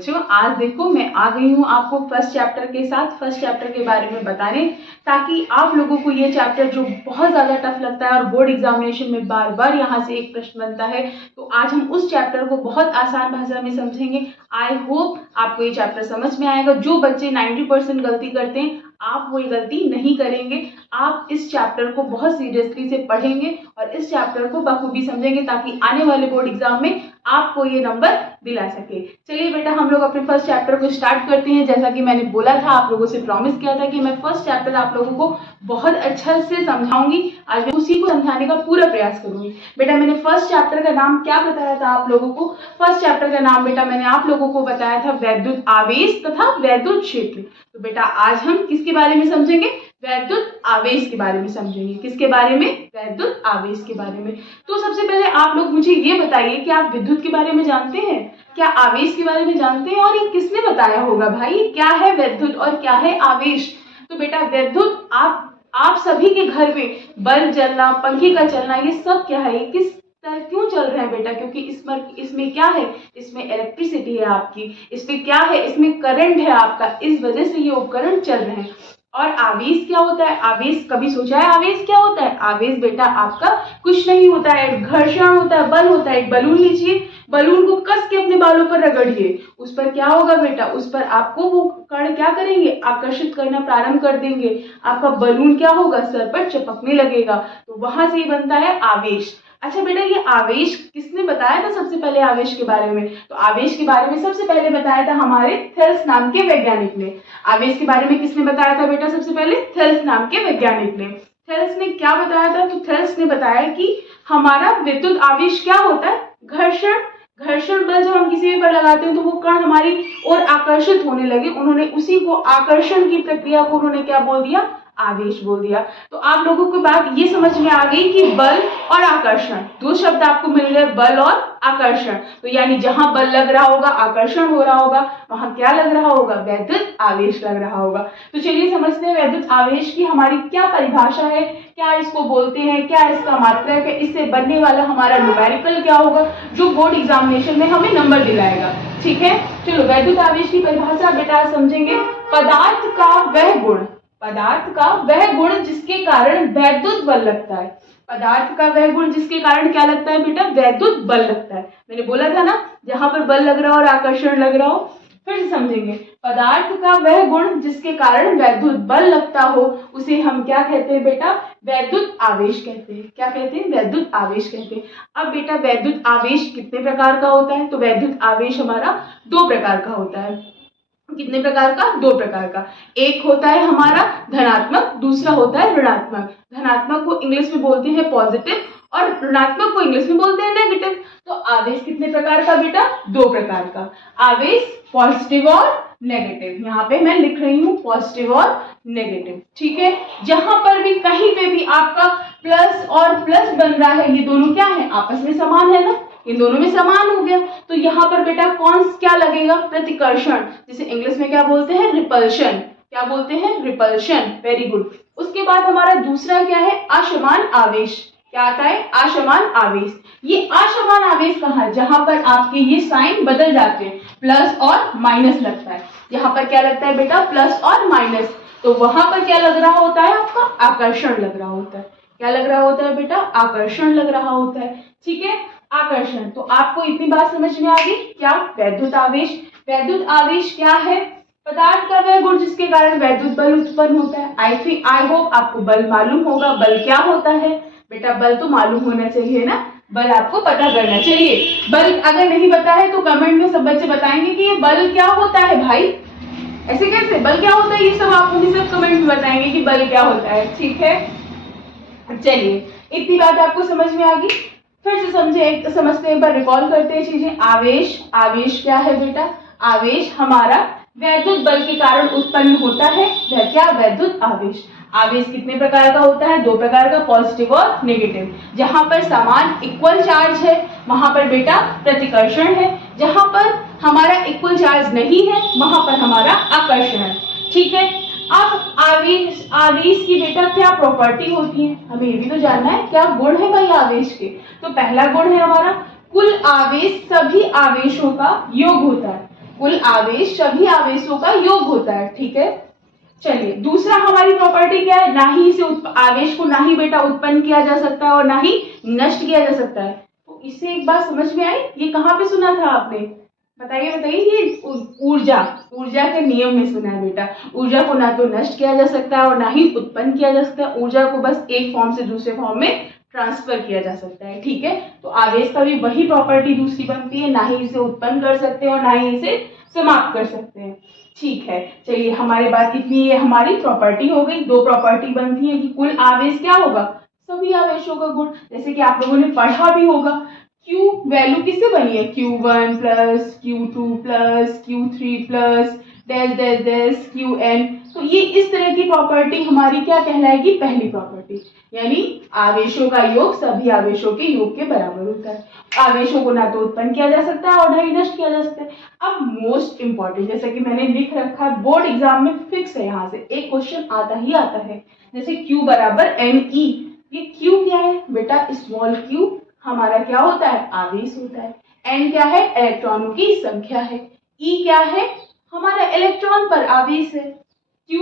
बच्चों, आज देखो मैं आ गई हूँ आपको फर्स्ट चैप्टर के साथ, फर्स्ट चैप्टर के बारे में बताने, ताकि आप लोगों को ये चैप्टर जो बहुत ज़्यादा टफ लगता है और बोर्ड एग्जामिनेशन में बार बार यहाँ से एक प्रश्न बनता है, तो आज हम उस चैप्टर को बहुत आसान भाषा में समझेंगे। आई होप आपको ये चैप्टर समझ में आएगा। जो बच्चे 90% गलती करते हैं, आप वो गलती नहीं करेंगे। आप इस चैप्टर को बहुत सीरियसली से पढ़ेंगे और इस चैप्टर को बखूबी समझेंगे, ताकि आने वाले बोर्ड एग्जाम में आपको ये नंबर दिला सके। चलिए बेटा, हम लोग अपने फर्स्ट चैप्टर को स्टार्ट करते हैं। जैसा कि मैंने बोला था, आप लोगों से प्रॉमिस किया था कि मैं फर्स्ट चैप्टर आप लोगों को बहुत अच्छा से समझाऊंगी। आज मैं उसी को समझाने का पूरा प्रयास करूंगी। बेटा, मैंने फर्स्ट चैप्टर का नाम क्या बताया था आप लोगों को? फर्स्ट चैप्टर का नाम बेटा मैंने आप लोगों को बताया था वैद्युत आवेश तथा वैद्युत क्षेत्र। तो बेटा आज हम किसके बारे में समझेंगे? वैद्युत आवेश के बारे में समझेंगे। किसके बारे में? वैद्युत आवेश के बारे में। तो सबसे पहले आप लोग मुझे ये बताइए कि आप विद्युत के बारे में जानते हैं? क्या आवेश के बारे में जानते हैं? और ये किसने बताया होगा भाई, क्या है वैद्युत और क्या है आवेश? तो बेटा वैद्युत आप सभी के घर में बल्ब जलना, पंखे का चलना, ये सब क्या है, ये किस तरह क्यों चल रहा है बेटा? क्योंकि इसमें क्या है? इसमें इलेक्ट्रिसिटी है आपकी। इसमें क्या है? इसमें करंट है आपका। इस वजह से ये उपकरण चल रहे हैं। और आवेश क्या होता है? आवेश कभी सोचा है आवेश क्या होता है? आवेश बेटा आपका कुछ नहीं होता है, घर्षण होता है, बल होता है। एक बलून लीजिए, बलून को कस के अपने बालों पर रगड़िए, उस पर क्या होगा बेटा? उस पर आपको वो कण क्या करेंगे? आकर्षित करना प्रारंभ कर देंगे। आपका बलून क्या होगा? सर पर चिपकने लगेगा। तो वहां से बनता है आवेश। अच्छा बेटा, ये आवेश किसने बताया था सबसे पहले आवेश के बारे में? तो आवेश के बारे में सबसे पहले बताया था हमारे थेल्स नाम के वैज्ञानिक ने। आवेश के बारे में किसने बताया था बेटा? सबसे पहले थेल्स नाम के वैज्ञानिक ने। थेल्स ने क्या बताया था? तो थेल्स ने बताया कि हमारा विद्युत आवेश क्या होता है? घर्षण बल जब हम किसी पर लगाते हैं तो वो कण हमारी ओर आकर्षित होने लगे। उन्होंने उसी को, आकर्षण की प्रक्रिया को उन्होंने क्या बोल दिया? आवेश बोल दिया। तो आप लोगों को बात ये समझ में आ गई कि बल और आकर्षण, दो शब्द आपको मिल गए, बल और आकर्षण। तो यानी जहां बल लग रहा होगा, आकर्षण हो रहा होगा, वहां क्या लग रहा होगा? वैद्युत आवेश लग रहा होगा। तो चलिए समझते हैं वैद्युत आवेश की हमारी क्या परिभाषा है, क्या इसको बोलते हैं, क्या इसका मात्रक है, इससे बनने वाला हमारा न्यूमेरिकल क्या होगा जो बोर्ड एग्जामिनेशन में हमें नंबर दिलाएगा। ठीक है, चलो वैद्युत आवेश की परिभाषा बेटा समझेंगे। पदार्थ का वह गुण जिसके कारण वैद्युत बल लगता है। पदार्थ का वह गुण जिसके कारण क्या लगता है बेटा? वैद्युत बल लगता है। मैंने बोला था ना, जहां पर बल लग रहा हो और आकर्षण लग रहा हो। फिर से समझेंगे, पदार्थ का वह गुण जिसके कारण वैद्युत बल लगता हो, उसे हम क्या कहते हैं बेटा? वैद्युत आवेश कहते हैं। क्या कहते हैं? वैद्युत आवेश कहते हैं। अब बेटा वैद्युत आवेश कितने प्रकार का होता है? तो वैद्युत आवेश हमारा दो प्रकार का होता है। कितने प्रकार का? दो प्रकार का। एक होता है हमारा धनात्मक, दूसरा होता है ऋणात्मक। धनात्मक को इंग्लिश में बोलते हैं पॉजिटिव और ऋणात्मक को इंग्लिश में बोलते हैं नेगेटिव। तो आवेश कितने प्रकार का बेटा? दो प्रकार का। आवेश पॉजिटिव और नेगेटिव। यहाँ पे मैं लिख रही हूँ पॉजिटिव और नेगेटिव। ठीक है, जहां पर भी कहीं पे भी आपका प्लस और प्लस बन रहा है, ये दोनों क्या है? आपस में समान है ना, इन दोनों में समान हो गया। तो यहाँ पर बेटा कौन क्या लगेगा? प्रतिकर्षण, जिसे इंग्लिश में क्या बोलते हैं? रिपल्शन। क्या बोलते हैं? रिपल्शन। Very good. उसके बाद हमारा दूसरा क्या है? असमान आवेश। क्या आता है? असमान आवेश। ये असमान आवेश कहाँ है? जहां पर आपके ये साइन बदल जाते हैं, प्लस और माइनस लगता है। यहाँ पर क्या लगता है बेटा? प्लस और माइनस। तो वहां पर क्या लग रहा होता है? आपका आकर्षण लग रहा होता है। क्या लग रहा होता है बेटा? आकर्षण लग रहा होता है। ठीक है, आकर्षण। तो आपको इतनी बात समझ में आ गई। क्या? वैद्युत आवेश। वैद्युत आवेश क्या है? पदार्थ का वह गुण जिसके कारण वैद्युत बल उत्पन्न होता है। आई होप आपको बल मालूम होगा। बल क्या होता है बेटा? बल तो मालूम होना चाहिए ना, बल आपको पता करना चाहिए। बल अगर नहीं पता है तो कमेंट में सब बच्चे बताएंगे कि ये बल क्या होता है भाई। ऐसे कैसे? बल क्या होता है ये सब आप मुझे सब कमेंट में बताएंगे कि बल क्या होता है। ठीक है, चलिए इतनी बात आपको समझ में आ गई। फिर से समझते हैं, एक बार रिकॉल करते हैं चीजें। आवेश क्या है बेटा? आवेश हमारा वैद्युत बल के कारण उत्पन्न होता है। वह क्या? वैद्युत आवेश। आवेश कितने प्रकार का होता है? दो प्रकार का, पॉजिटिव और नेगेटिव। जहां पर समान इक्वल चार्ज है वहां पर बेटा प्रतिकर्षण है। जहां पर हमारा इक्वल चार्ज नहीं है वहां पर हमारा आकर्षण है। ठीक है, अब आवेश की बेटा क्या प्रॉपर्टी होती है? हमें ये भी तो जानना है, क्या गुण है भाई आवेश के? तो पहला गुण है हमारा कुल आवेश सभी आवेशों का योग होता है। कुल आवेश सभी आवेशों का योग होता है, ठीक है। चलिए दूसरा हमारी प्रॉपर्टी क्या है, ना ही इसे आवेश को ना ही बेटा उत्पन्न किया जा सकता है और ना ही नष्ट किया जा सकता है। तो इससे एक बात समझ में आई, ये कहाँ पे सुना था आपने, बताइए बताइए। ये ऊर्जा के नियम में सुना है बेटा। ऊर्जा को ना तो नष्ट किया जा सकता है और ना ही उत्पन्न किया जा सकता है, ऊर्जा को बस एक फॉर्म से दूसरे फॉर्म में ट्रांसफर किया जा सकता है, ठीक है। तो आवेश का भी वही प्रॉपर्टी दूसरी बनती है, ना ही इसे उत्पन्न कर सकते हैं और ना ही इसे समाप्त कर सकते हैं, ठीक है। चलिए हमारी बात इतनी, ये हमारी प्रॉपर्टी हो गई। दो प्रॉपर्टी बनती है कि कुल आवेश क्या होगा, सभी आवेशों का गुण। जैसे कि आप लोगों ने पढ़ा भी होगा, Q वैल्यू किससे बनी है, Q1 plus Q2 plus Q3 plus dash dash dash Qn। तो ये इस तरह की प्रॉपर्टी हमारी क्या कहलाएगी, पहली प्रॉपर्टी। यानी आवेशों का योग सभी आवेशों के योग के बराबर होता है। आवेशों को ना तो उत्पन्न किया जा सकता है और ना ही नष्ट किया जा सकता है। अब मोस्ट इंपॉर्टेंट, जैसा कि मैंने लिख रखा है, बोर्ड एग्जाम में फिक्स है, यहाँ से एक क्वेश्चन आता ही आता है। जैसे Q बराबर NE, ये Q क्या है बेटा, स्मॉल q हमारा क्या होता है, आवेश होता है। N क्या है, इलेक्ट्रॉनों की संख्या है। E क्या है, हमारा इलेक्ट्रॉन पर आवेश है। Q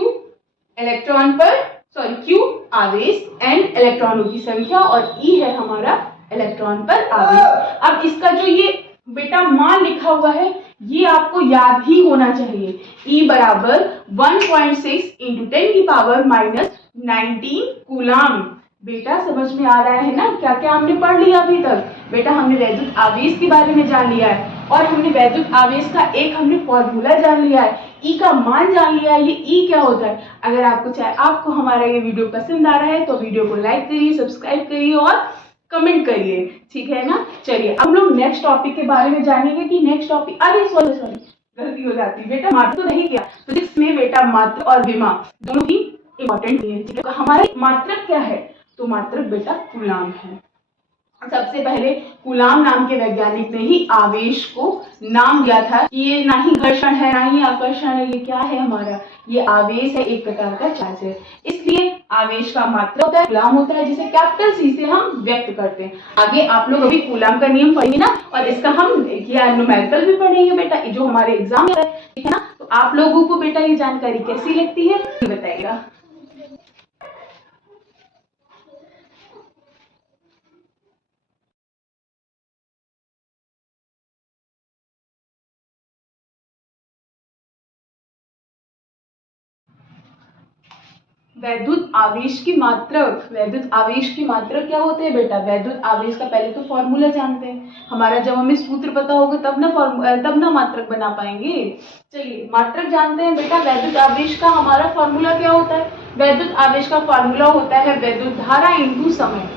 आवेश, N इलेक्ट्रॉनों की संख्या और E है हमारा इलेक्ट्रॉन पर आवेश। अब इसका जो ये बेटा मान लिखा हुआ है, ये आपको याद ही होना चाहिए। E बराबर 1.6 इंटू 10 की पावर -19 कूलाम। बेटा समझ में आ रहा है ना, क्या क्या हमने पढ़ लिया अभी तक। बेटा हमने वैद्युत आवेश के बारे में जान लिया है और हमने वैद्युत आवेश का एक हमने फॉर्मूला जान लिया है, ई का मान जान लिया है, ये ई क्या होता है। अगर आपको हमारा ये वीडियो पसंद आ रहा है तो वीडियो को लाइक करिए, सब्सक्राइब करिए और कमेंट करिए, ठीक है ना। चलिए अब लोग नेक्स्ट टॉपिक के बारे में जानेंगे कि नेक्स्ट टॉपिक, अरे सॉरी गलती हो जाती है बेटा, मात्र तो नहीं किया। तो जिसमें बेटा मात्र और विमा दोनों ही इंपॉर्टेंट है, ठीक है। तो हमारी मात्रक क्या है, तो मात्रक बेटा कूलाम है। सबसे पहले कूलाम नाम के वैज्ञानिक ने ही आवेश को नाम दिया था कि ये ना ही घर्षण है ना ही आकर्षण है, ये क्या है हमारा, ये आवेश है, एक प्रकार का चार्ज है। इसलिए आवेश का मात्रक होता है, कूलाम होता है, जिसे कैपिटल C से हम व्यक्त करते हैं। आगे आप लोग अभी कूलाम का नियम पढ़ेंगे ना, और इसका हम न्यूमेरिकल भी पढ़ेंगे बेटा, जो हमारे एग्जाम है, ठीक है ना। तो आप लोगों को बेटा ये जानकारी कैसी लगती है बताइएगा। वैद्युत आवेश की मात्रक क्या होते हैं बेटा, वैद्युत आवेश का पहले तो फॉर्मूला जानते हैं हमारा। जब हमें सूत्र पता होगा तब ना मात्रक बना पाएंगे। चलिए मात्रक जानते हैं बेटा। वैद्युत आवेश का हमारा फॉर्मूला क्या होता है, वैद्युत आवेश का फॉर्मूला होता है वैद्युत धारा इंटू समय।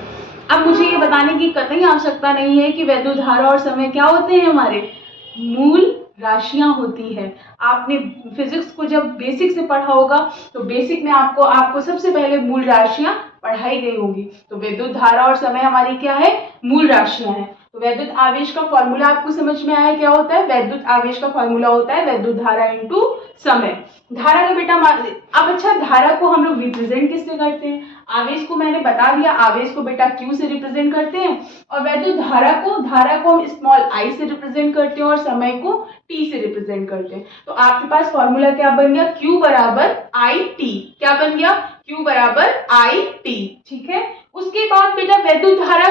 अब मुझे ये बताने की कतई आवश्यकता नहीं है कि वैद्युत धारा और समय क्या होते हैं, हमारे मूल राशियां होती है। आपने फिजिक्स को जब बेसिक से पढ़ा होगा तो बेसिक में आपको सबसे पहले मूल राशियां पढ़ाई गई होगी। तो विद्युत धारा और समय हमारी क्या है, मूल राशियां हैं। तो वैद्युत आवेश का फॉर्मूला आपको समझ में आया क्या होता है, वैद्युत आवेश का फॉर्मूला होता है वैद्युत धारा इंटू समय। धारा का बेटा अब अच्छा, धारा को हम लोग रिप्रेजेंट किससे करते हैं, आवेश को मैंने बता दिया, आवेश को बेटा Q से रिप्रेजेंट करते हैं और वैद्युत धारा को हम स्मॉल i से रिप्रेजेंट करते हैं और समय को T से रिप्रेजेंट करते हैं। तो आपके पास फॉर्मूला क्या बन गया, Q बराबर IT। क्या बन गया, Q बराबर IT, ठीक है। उसके बाद बेटा वैद्युत धारा,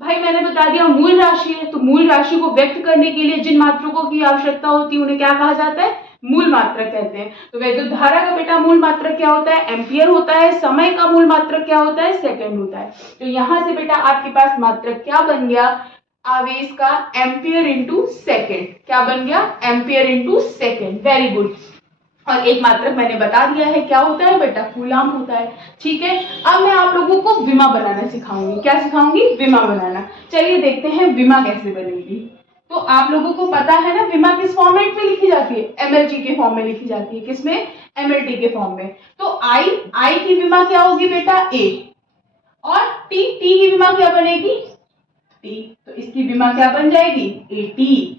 भाई मैंने बता दिया मूल राशि है, तो मूल राशि को व्यक्त करने के लिए जिन मात्रकों की आवश्यकता होती है उन्हें क्या कहा जाता है, मूल मात्रक कहते हैं। तो वैद्युत धारा का बेटा मूल मात्रक क्या होता है, एम्पियर होता है। समय का मूल मात्रक क्या होता है, सेकंड होता है। तो यहाँ से बेटा आपके पास मात्रक क्या बन गया, आवेश का एम्पियर इंटू सेकेंड। क्या बन गया, ampere into second. Very good. और एक मात्रक मैंने बता दिया है क्या होता है बेटा, कूलाम होता है, ठीक है। अब मैं आप लोगों को विमा बनाना सिखाऊंगी। क्या सिखाऊंगी, विमा बनाना। चलिए देखते हैं विमा कैसे बनेगी। तो आप लोगों को पता है ना विमा किस फॉर्मेट में लिखी जाती है, MLT के फॉर्म में लिखी जाती है। किसमें, MLT के फॉर्म में। तो I की विमा क्या होगी बेटा, A। और T की विमा क्या बनेगी, T। तो इसकी विमा क्या बन जाएगी, AT।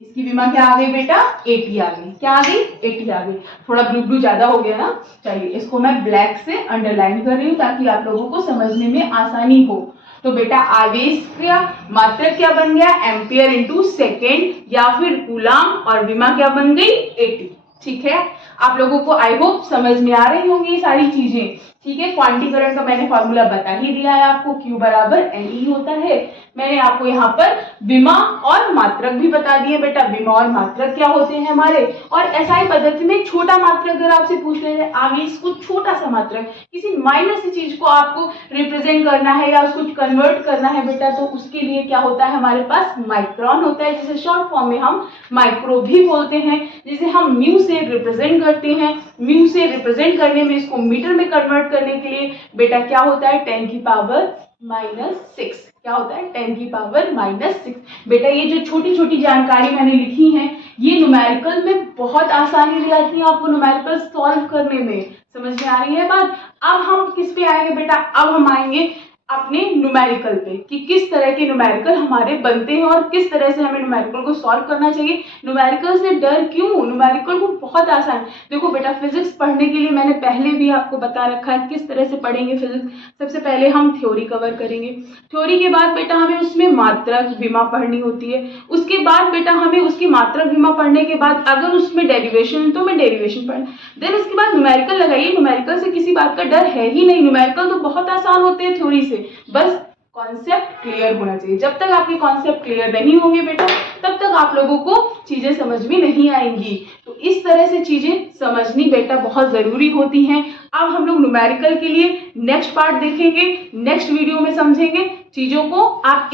इसकी विमा क्या आ गई बेटा, AT आ गई। क्या आ गई, AT आ गई। थोड़ा ब्लू ज्यादा हो गया ना, चलिए इसको मैं ब्लैक से अंडरलाइन कर रही हूँ ताकि आप लोगों को समझने में आसानी हो। तो बेटा आवेश का मात्रक क्या बन गया, एम्पियर इंटू सेकेंड, या फिर कूलाम, और विमा क्या बन गई, 80। ठीक है, आप लोगों को आई होप समझ में आ रही होंगी ये सारी चीजें। ठीक है, क्वांटीकरण का मैंने फॉर्मूला बता ही दिया है आपको, Q बराबर NE होता है। मैंने आपको यहाँ पर विमा और मात्रक भी बता दिए बेटा, विमा और मात्रक क्या होते हैं हमारे। और SI पद्धति में छोटा मात्रक अगर आपसे पूछ ले रहे आवेश को छोटा सा मात्रक, किसी माइनर सी चीज को आपको रिप्रेजेंट करना है या उसको कन्वर्ट करना है बेटा, तो उसके लिए क्या होता है हमारे पास, माइक्रोन होता है, जिसे शॉर्ट फॉर्म में हम माइक्रो भी बोलते हैं, जिसे हम म्यू से रिप्रेजेंट करते हैं। म्यू से रिप्रेजेंट करने में इसको मीटर में कन्वर्ट करने के लिए बेटा क्या होता है, 10 की पावर -6। क्या होता है, 10 की पावर -6। बेटा ये जो छोटी छोटी जानकारी मैंने लिखी है, ये न्यूमेरिकल में बहुत आसानी दिलाती है आपको, न्यूमेरिकल सॉल्व करने में। समझ में आ रही है बात। अब हम किस पे आएंगे बेटा, अब हम आएंगे अपने न्यूमेरिकल पे, कि किस तरह के न्यूमेरिकल हमारे बनते हैं और किस तरह से हमें न्यूमेरिकल को सॉल्व करना चाहिए। न्यूमेरिकल से डर क्यों, न्यूमेरिकल को बहुत आसान। देखो बेटा, फिजिक्स पढ़ने के लिए मैंने पहले भी आपको बता रखा है किस तरह से पढ़ेंगे फिजिक्स। सबसे पहले हम थ्योरी कवर करेंगे, थ्योरी के बाद बेटा हमें उसमें मात्रक विमा पढ़नी होती है। उसके बाद बेटा हमें उसकी मात्रक विमा पढ़ने के बाद अगर उसमें डेरिवेशन तो मैं डेरिवेशन पढ़, देन उसके बाद न्यूमेरिकल लगाइए। न्यूमेरिकल से किसी बात का डर है ही नहीं, न्यूमेरिकल तो बहुत आसान होते हैं थ्योरी से, बस कॉन्सेप्ट क्लियर होना चाहिए। जब तक आपके कॉन्सेप्ट क्लियर नहीं होंगे बेटा, तब तक आप लोगों को चीजें समझ में नहीं आएंगी। तो इस तरह से चीजें समझनी बेटा बहुत जरूरी होती हैं। अब हम लोग न्यूमेरिकल के लिए नेक्स्ट पार्ट देखेंगे, नेक्स्ट वीडियो में समझेंगे चीजों को। आप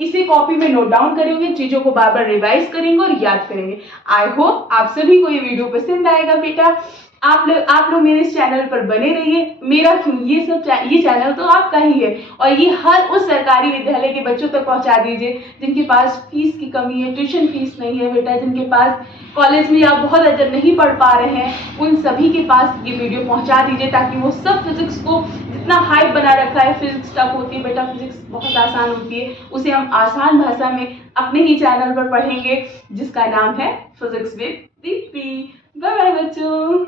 इसे कॉपी में नोट डाउन करेंगे, चीजों को बार बार रिवाइज करेंगे और याद करेंगे। आई होप आप सभी को ये वीडियो पसंद आएगा बेटा। आप लोग मेरे इस चैनल पर बने रहिए। मेरा क्यों, ये चैनल तो आपका ही है, और ये हर उस सरकारी विद्यालय के बच्चों तक पहुंचा दीजिए जिनके पास फीस की कमी है, ट्यूशन फीस नहीं है बेटा, जिनके पास कॉलेज में आप बहुत अच्छा नहीं पढ़ पा रहे हैं, उन सभी के पास ये वीडियो पहुंचा दीजिए, ताकि वो सब फिजिक्स को, जितना हाइप बना रखा है फिजिक्स टफ होती है बेटा, फिजिक्स बहुत आसान होती है, उसे हम आसान भाषा में अपने ही चैनल पर पढ़ेंगे, जिसका नाम है physics with Deepti. Bye bye बच्चों।